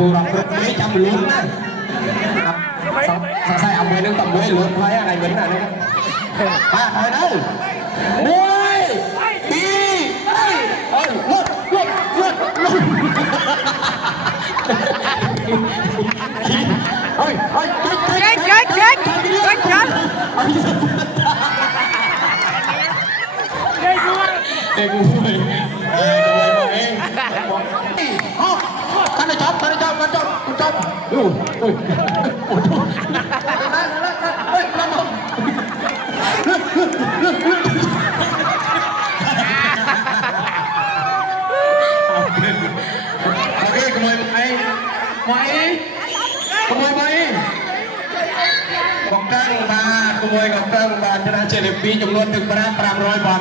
ปูรับกรุ๊ปนี้จำลุ้นนะครับสงสัยเอามวยนึงต้องมวยลุ้นไว้อะไรเหมือนกันนะครับมาใครนั่นมวยตีเฮ้ยลุดเฮ้ยเฮ้ยเด็กมวยเองท่านได้จับคุณจับโอ้ยเฮ้ยน้ำมันโอเคขโมยไอ้ขโมยไปบอกกั้งมาขโมยกับกั้งมาชนะเจลิปีจำนวน1,500 บาท